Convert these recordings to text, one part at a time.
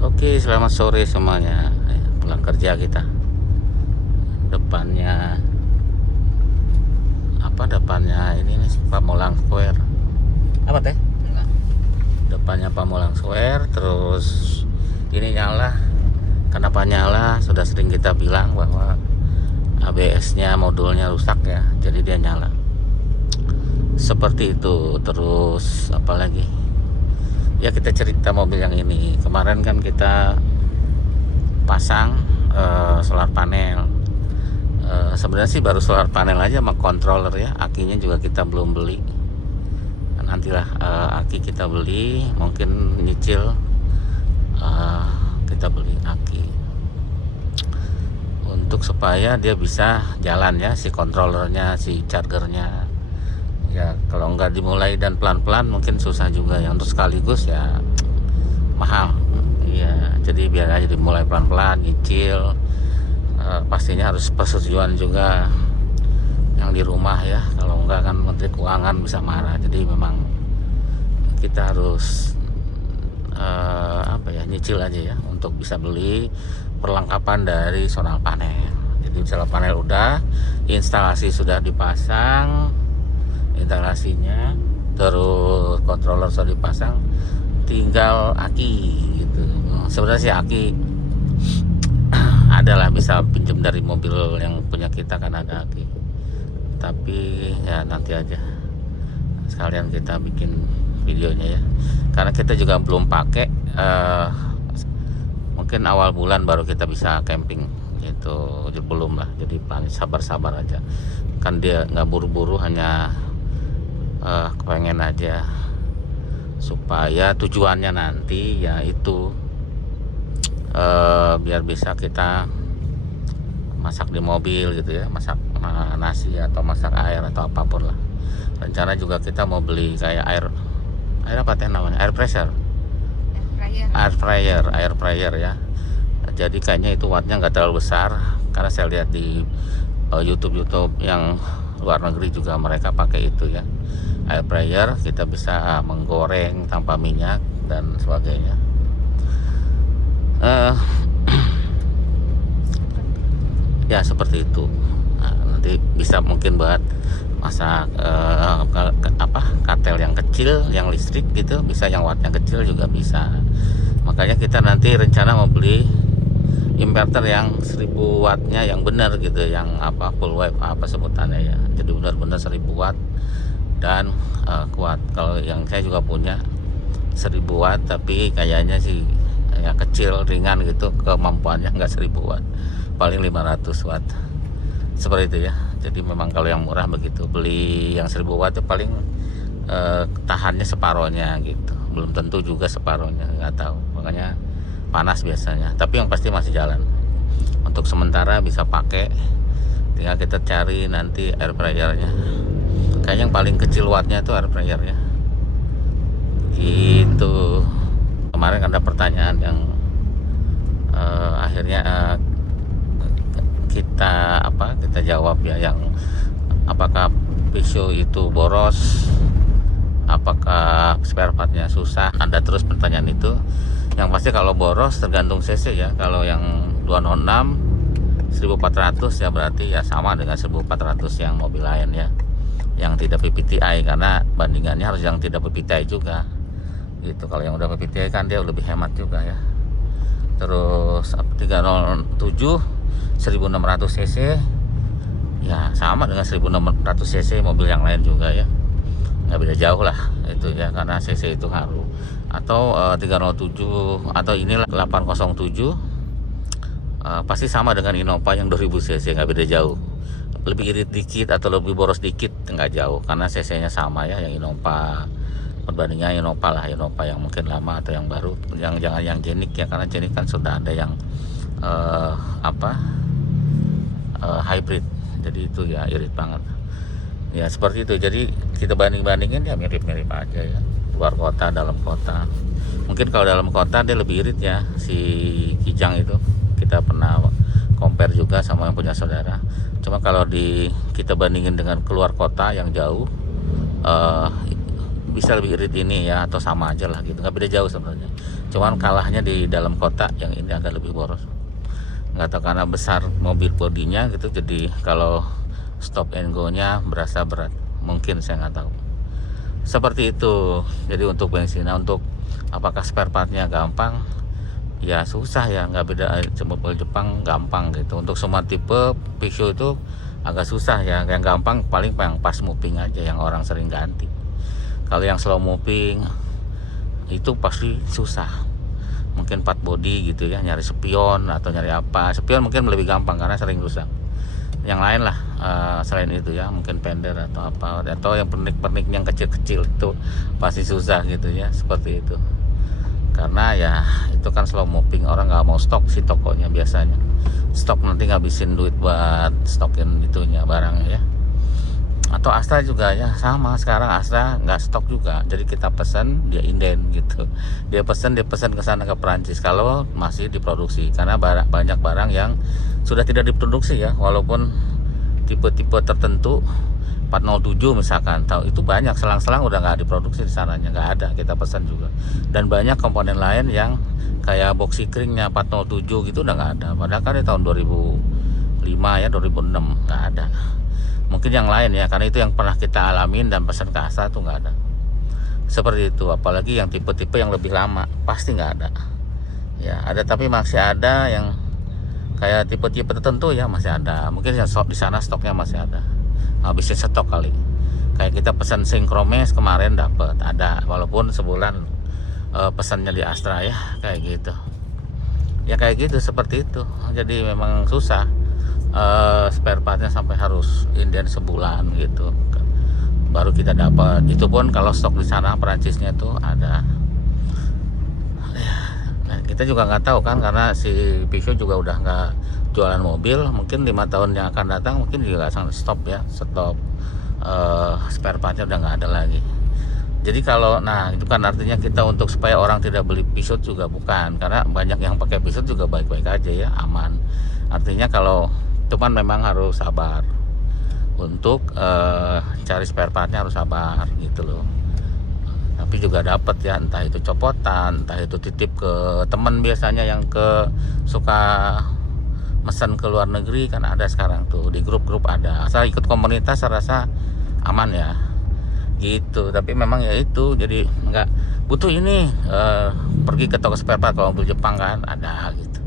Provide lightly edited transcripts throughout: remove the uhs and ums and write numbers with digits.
Oke, selamat sore semuanya. Pulang kerja kita. Depannya apa? Depannya ini nih Pamulang Square. Apa teh? Enggak. Depannya Pamulang Square. Terus ini nyala. Kenapa nyala? Sudah sering kita bilang bahwa ABS-nya modulnya rusak ya. Jadi dia nyala. Seperti itu. Terus apa lagi? Ya kita cerita mobil yang ini. Kemarin kan kita pasang solar panel. Sebenarnya sih baru solar panel aja sama controller ya. Akinya juga kita belum beli. Nantilah aki kita beli, mungkin nyicil kita beli aki untuk supaya dia bisa jalan ya, si controllernya, si chargernya. Ya kalau nggak dimulai dan pelan-pelan mungkin susah juga ya. Untuk sekaligus ya mahal. Iya, jadi biar aja dimulai pelan-pelan, nyicil. Pastinya harus persetujuan juga yang di rumah ya. Kalau enggak kan Menteri Keuangan bisa marah. Jadi memang kita harus nyicil aja ya untuk bisa beli perlengkapan dari solar panel. Jadi solar panel udah, instalasi sudah dipasang, instalasinya, terus controller sudah dipasang, tinggal aki gitu. Sebenarnya sih aki adalah bisa pinjam dari mobil yang punya kita, kan ada aki. Tapi ya nanti aja sekalian kita bikin videonya ya, karena kita juga belum pakai. Mungkin awal bulan baru kita bisa camping gitu, belum lah. Jadi sabar-sabar aja, kan dia nggak buru-buru, hanya kepengen aja supaya tujuannya nanti ya itu biar bisa kita masak di mobil gitu ya, masak nasi atau masak air atau apapun lah. Rencana juga kita mau beli kayak air apa teh namanya, air fryer ya. Jadi kayaknya itu wattnya nggak terlalu besar, karena saya lihat di YouTube yang luar negeri juga mereka pakai itu ya, air fryer. Kita bisa menggoreng tanpa minyak dan sebagainya. Ya seperti itu. Nah, nanti bisa mungkin buat masak katel yang kecil, yang listrik gitu, bisa yang wattnya kecil juga bisa. Makanya kita nanti rencana mau beli inverter yang 1000 wattnya yang benar gitu, yang full wave sebutannya ya. Jadi benar-benar 1000 watt dan kuat. Kalau yang saya juga punya 1000 watt, tapi kayaknya sih ya kecil, ringan gitu, kemampuannya nggak 1000 watt, paling 500 watt seperti itu ya. Jadi memang kalau yang murah begitu, beli yang 1000 watt itu paling tahannya separohnya gitu, belum tentu juga separohnya, nggak tahu. Makanya panas biasanya, tapi yang pasti masih jalan. Untuk sementara bisa pakai, tinggal kita cari nanti air fryernya. Kayaknya yang paling kecil wattnya itu air fryernya gitu. Kemarin ada pertanyaan yang akhirnya kita jawab ya, yang apakah pisau itu boros, apakah spare partnya susah. Ada terus pertanyaan itu. Yang pasti kalau boros tergantung cc ya. Kalau yang 206 1400 ya berarti ya sama dengan 1400 yang mobil lain ya, yang tidak PPTI, karena bandingannya harus yang tidak PPTI juga gitu. Kalau yang udah PPTI kan dia lebih hemat juga ya. Terus 307 1600 cc ya sama dengan 1600 cc mobil yang lain juga ya, nggak beda jauh lah itu ya, karena cc itu ngaruh. Atau 307 atau inilah 807 pasti sama dengan Innova yang 2000 cc, nggak beda jauh. Lebih irit dikit atau lebih boros dikit nggak jauh, karena cc nya sama ya. Yang Innova, perbandingan Innova yang mungkin lama atau yang baru, jangan yang Jenik ya, karena Jenik kan sudah ada yang hybrid, jadi itu ya irit banget ya, seperti itu. Jadi kita bandingin ya, mirip-mirip aja ya, luar kota dalam kota. Mungkin kalau dalam kota dia lebih irit ya, si Kijang itu kita pernah compare juga sama yang punya saudara. Cuma kalau kita bandingin dengan keluar kota yang jauh, bisa lebih irit ini ya, atau sama aja lah gitu, nggak beda jauh sebenarnya. Cuman kalahnya di dalam kota, yang ini agak lebih boros. Nggak tahu karena besar mobil bodinya gitu, jadi kalau stop and go nya berasa berat, mungkin saya nggak tahu. Seperti itu. Jadi untuk bensin, nah untuk apakah spare partnya gampang? Ya susah ya, nggak beda mobil Jepang gampang gitu. Untuk semua tipe Peugeot itu agak susah ya. Yang gampang paling yang pas moving aja, yang orang sering ganti. Kalau yang slow moving itu pasti susah. Mungkin part body gitu ya, nyari spion atau nyari apa. Spion mungkin lebih gampang karena sering rusak. Yang lain lah selain itu ya, mungkin fender atau apa, atau yang pernik-pernik yang kecil-kecil itu pasti susah gitu ya, seperti itu. Karena ya itu kan slow moving, orang nggak mau stok si tokonya biasanya. Stok nanti ngabisin duit buat stokin itunya barangnya ya. Atau Astra juga ya sama, sekarang Astra nggak stok juga, jadi kita pesan dia inden gitu. Dia pesan ke sana ke Perancis kalau masih diproduksi, karena banyak barang yang sudah tidak diproduksi ya, walaupun tipe-tipe tertentu 407 misalkan, tahu itu banyak selang-selang udah nggak diproduksi di sananya, nggak ada, kita pesan juga. Dan banyak komponen lain yang kayak boxy kringnya 407 gitu udah nggak ada, padahal kan di tahun 2005 ya, 2006 nggak ada. Mungkin yang lain ya, karena itu yang pernah kita alamin dan pesan ke Astra tuh nggak ada. Seperti itu, apalagi yang tipe-tipe yang lebih lama pasti nggak ada. Ya ada, tapi masih ada yang kayak tipe-tipe tertentu ya masih ada. Mungkin yang di sana stoknya masih ada, habisin stok kali. Kayak kita pesan Synchromesh kemarin dapat ada, walaupun sebulan pesannya di Astra ya, kayak gitu. Ya kayak gitu, seperti itu. Jadi memang susah. Spare partnya sampai harus inden sebulan gitu baru kita dapat. Itu pun kalau stok di sana Perancisnya tuh ada. Nah, kita juga nggak tahu kan, karena si Peugeot juga udah nggak jualan mobil. Mungkin 5 tahun yang akan datang mungkin juga stop ya, stop spare partnya udah nggak ada lagi. Jadi kalau itu kan artinya kita untuk supaya orang tidak beli Peugeot juga bukan, karena banyak yang pakai Peugeot juga baik-baik aja ya, aman. Artinya kalau cuman memang harus sabar untuk cari spare partnya, harus sabar gitu loh. Tapi juga dapat ya, entah itu copotan, entah itu titip ke teman, biasanya yang suka mesen ke luar negeri kan ada sekarang tuh, di grup-grup ada. Asal ikut komunitas saya rasa aman ya gitu. Tapi memang ya itu, jadi nggak butuh ini pergi ke toko spare part. Kalau mobil Jepang kan ada gitu.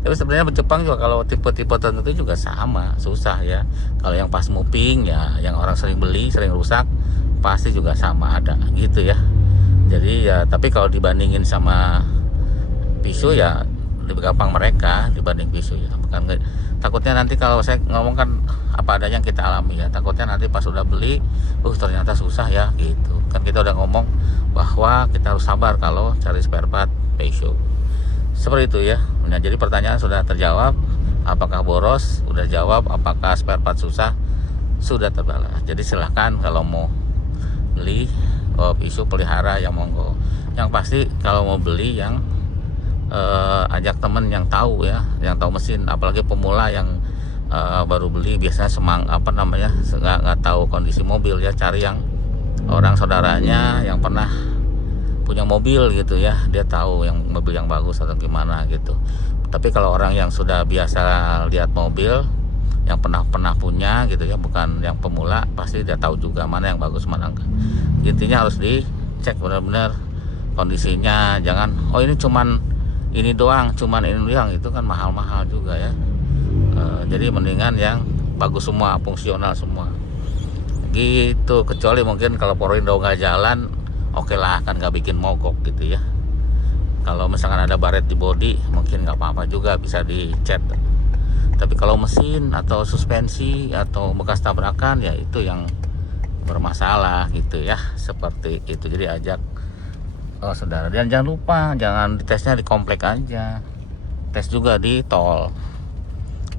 Tapi sebenarnya Jepang juga kalau tipe-tipe tertentu juga sama, susah ya. Kalau yang pas moving ya, yang orang sering beli, sering rusak, pasti juga sama ada gitu ya. Jadi ya, tapi kalau dibandingin sama Peugeot ya lebih gampang mereka dibanding Peugeot ya. Bukan, takutnya nanti kalau saya ngomong kan apa adanya yang kita alami ya, takutnya nanti pas udah beli ternyata susah ya gitu. Kan kita udah ngomong bahwa kita harus sabar kalau cari spare part Peugeot. Seperti itu ya. Nah, jadi pertanyaan sudah terjawab. Apakah boros? Udah jawab. Apakah spare part susah? Sudah terbalas. Jadi silahkan kalau mau beli Peugeot pelihara ya monggo. Yang pasti kalau mau beli yang ajak temen yang tahu ya, yang tahu mesin. Apalagi pemula yang baru beli, biasanya nggak tahu kondisi mobil ya, cari yang orang saudaranya yang pernah punya mobil gitu ya, dia tahu yang mobil yang bagus atau gimana gitu. Tapi kalau orang yang sudah biasa lihat mobil, yang pernah punya gitu ya, bukan yang pemula, pasti dia tahu juga mana yang bagus mana enggak. Intinya harus dicek benar-benar kondisinya, jangan ini cuman ini doang, itu kan mahal-mahal juga ya. Jadi mendingan yang bagus semua, fungsional semua gitu. Kecuali mungkin kalau Porindo nggak jalan, oke lah, kan nggak bikin mogok gitu ya. Kalau misalkan ada baret di bodi, mungkin nggak apa-apa juga, bisa dicat. Tapi kalau mesin atau suspensi atau bekas tabrakan ya itu yang bermasalah gitu ya, seperti itu. Jadi ajak saudara, dan jangan lupa jangan ditesnya di komplek aja, tes juga di tol,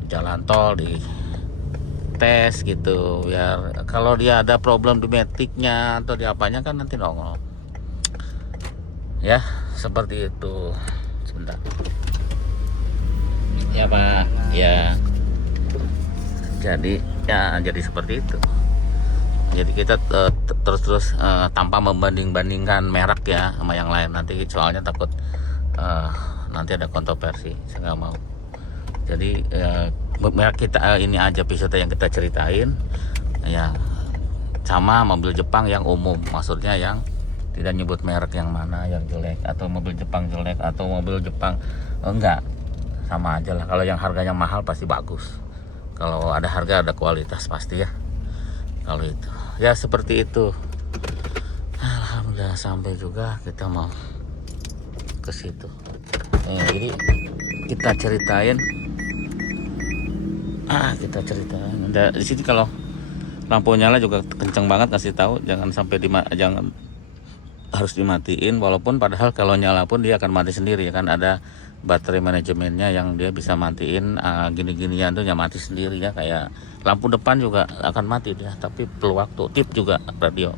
jalan tol di tes gitu, biar kalau dia ada problem di metiknya atau di apanya kan nanti nongol ya, seperti itu. Sebentar ya Pak ya, jadi seperti itu. Jadi kita terus tanpa membanding-bandingkan merek ya sama yang lain, nanti soalnya takut nanti ada kontroversi, saya nggak mau. Jadi merek kita ini aja episode yang kita ceritain ya, sama mobil Jepang yang umum, maksudnya yang tidak nyebut merek yang mana yang jelek, atau mobil Jepang jelek, atau mobil Jepang enggak, sama aja lah. Kalau yang harganya mahal pasti bagus, kalau ada harga ada kualitas pasti ya. Kalau itu ya seperti itu. Alhamdulillah sampai juga, kita mau ke situ. Jadi kita ceritain di sini kalau lampu nyala juga kenceng banget, kasih tahu jangan sampai jangan harus dimatiin, walaupun padahal kalau nyala pun dia akan mati sendiri ya kan, ada baterai manajemennya yang dia bisa matiin gini-ginian tuh ya, mati sendiri ya. Kayak lampu depan juga akan mati dia, tapi perlu waktu. Tip juga radio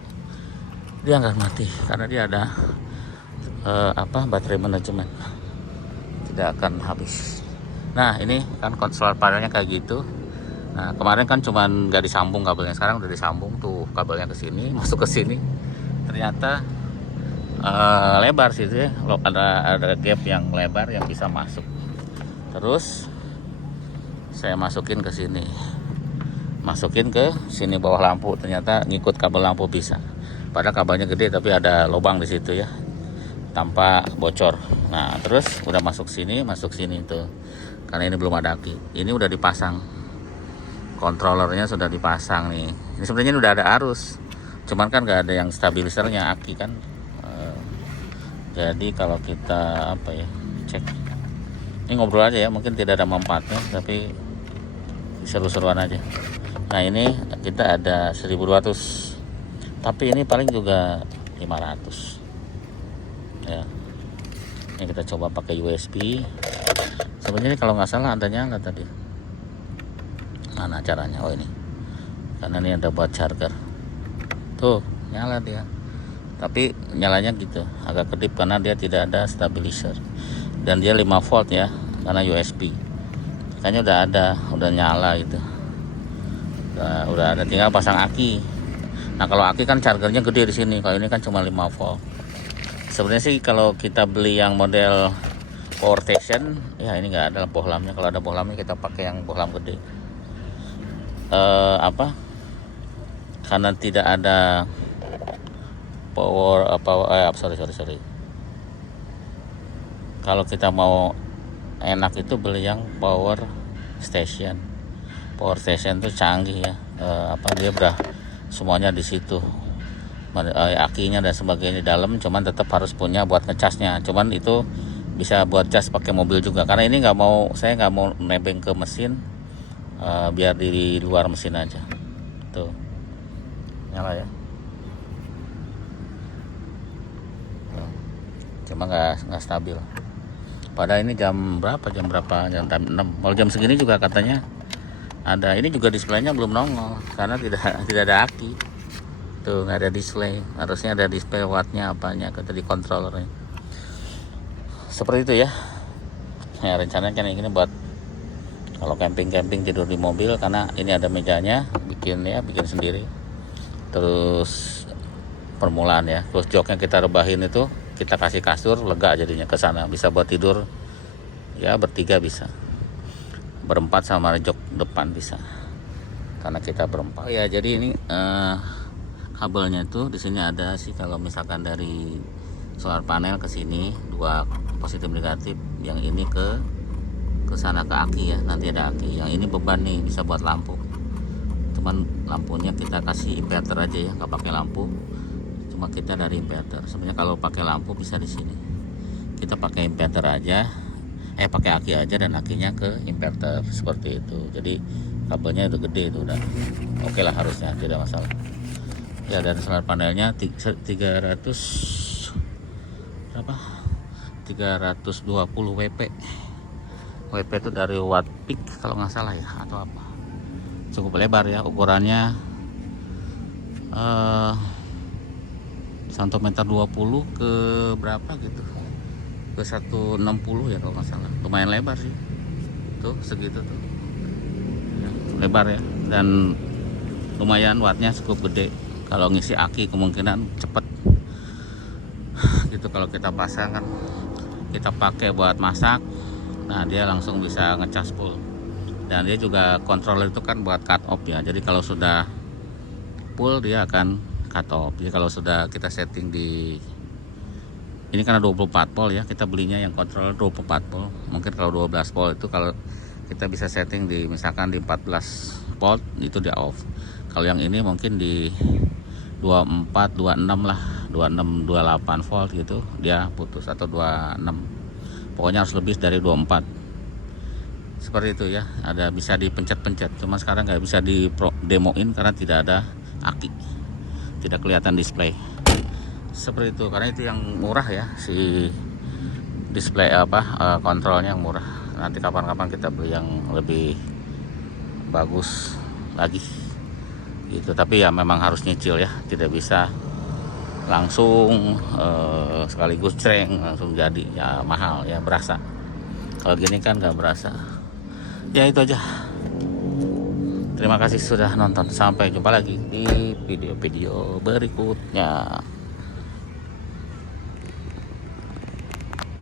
dia nggak mati karena dia ada baterai manajemen, tidak akan habis. Nah ini kan solar panelnya kayak gitu. Nah kemarin kan cuman nggak disambung kabelnya, sekarang udah disambung tuh kabelnya ke sini, masuk ke sini. Ternyata lebar sih ya, ada gap yang lebar yang bisa masuk. Terus saya masukin ke sini bawah lampu, ternyata ngikut kabel lampu bisa. Padahal kabelnya gede tapi ada lubang di situ ya, tanpa bocor. Nah terus udah masuk sini tuh, karena ini belum ada aki. Ini udah dipasang, kontrolernya sudah dipasang nih. Ini sebenarnya udah ada arus, cuman kan nggak ada yang stabilisernya aki kan. Jadi kalau kita cek, ini ngobrol aja ya, mungkin tidak ada manfaatnya tapi seru-seruan aja. Nah ini kita ada 1200, tapi ini paling juga 500 ya. Ini kita coba pakai USB. Sebenarnya kalau nggak salah ada nyala tadi. Mana caranya? Oh ini, karena ini ada buat charger tuh, nyala dia. Tapi nyalanya gitu agak kedip karena dia tidak ada stabilizer, dan dia 5 volt ya karena USB. Kayaknya udah nyala gitu, udah ada, tinggal pasang aki. Nah kalau aki kan chargernya gede di sini, kalau ini kan cuma 5 volt. Sebenarnya sih kalau kita beli yang model power station ya, ini nggak ada bohlamnya. Kalau ada bohlamnya kita pakai yang bohlam gede. Karena tidak ada sorry. Kalau kita mau enak itu beli yang power station. Power station tuh canggih ya. Dia udah semuanya di situ. Akinya dan sebagainya di dalam, cuman tetap harus punya buat ngecasnya. Cuman itu bisa buat cas pakai mobil juga. Karena ini saya nggak mau nebeng ke mesin, biar di luar mesin aja. Tuh. Nyala ya. Cuma nggak stabil. Padahal ini jam berapa? Jam 6. Kalau jam segini juga katanya ada. Ini juga displaynya belum nongol karena tidak ada aki. Tuh nggak ada display. Harusnya ada display wattnya apanya, kata di controllernya. Seperti itu ya. Ya rencananya kan ini buat kalau camping tidur di mobil, karena ini ada mejanya, bikin sendiri. Terus permulaan ya. Terus joknya kita rebahin itu, kita kasih kasur, lega jadinya ke sana, bisa buat tidur ya, bertiga bisa, berempat sama jok depan bisa, karena kita berempat. Ya jadi ini kabelnya itu di sini ada sih, kalau misalkan dari solar panel ke sini 2 positif negatif, yang ini ke sana ke aki ya, nanti ada aki. Yang ini beban nih, bisa buat lampu, cuman lampunya kita kasih inverter aja ya, nggak pakai lampu, cuma kita dari inverter. Sebenarnya kalau pakai lampu bisa di sini, kita pakai inverter aja, pakai aki aja, dan akinya ke inverter seperti itu. Jadi kabelnya udah gede itu, udah oke lah, harusnya tidak masalah ya. Dan solar panelnya 320 WP itu dari watt peak kalau nggak salah ya, atau apa. Cukup lebar ya, ukurannya 1 meter 20 ke berapa gitu, ke 160 ya kalau nggak salah. Lumayan lebar sih tuh, segitu tuh ya, lebar ya, dan lumayan wattnya cukup gede. Kalau ngisi aki kemungkinan cepet gitu. Kalau kita pasang kan, kita pakai buat masak, nah dia langsung bisa ngecas full. Dan dia juga controller itu kan buat cut off ya, jadi kalau sudah full dia akan cut off. Jadi kalau sudah kita setting di ini karena 24 volt ya, kita belinya yang controller 24 volt. Mungkin kalau 12 volt itu kalau kita bisa setting di misalkan di 14 volt itu dia off. Kalau yang ini mungkin di 24, 26 lah, 26, 28 volt gitu dia putus, atau 26. Pokoknya harus lebih dari 24. Seperti itu ya, ada bisa dipencet-pencet. Cuma sekarang nggak bisa di demoin karena tidak ada aki, tidak kelihatan display. Seperti itu, karena itu yang murah ya, si display kontrolnya yang murah. Nanti kapan-kapan kita beli yang lebih bagus lagi gitu. Tapi ya memang harus nyicil ya, tidak bisa langsung sekaligus cereng langsung jadi ya, mahal ya, berasa. Kalau gini kan nggak berasa. Ya itu aja. Terima kasih sudah nonton. Sampai jumpa lagi di video-video berikutnya.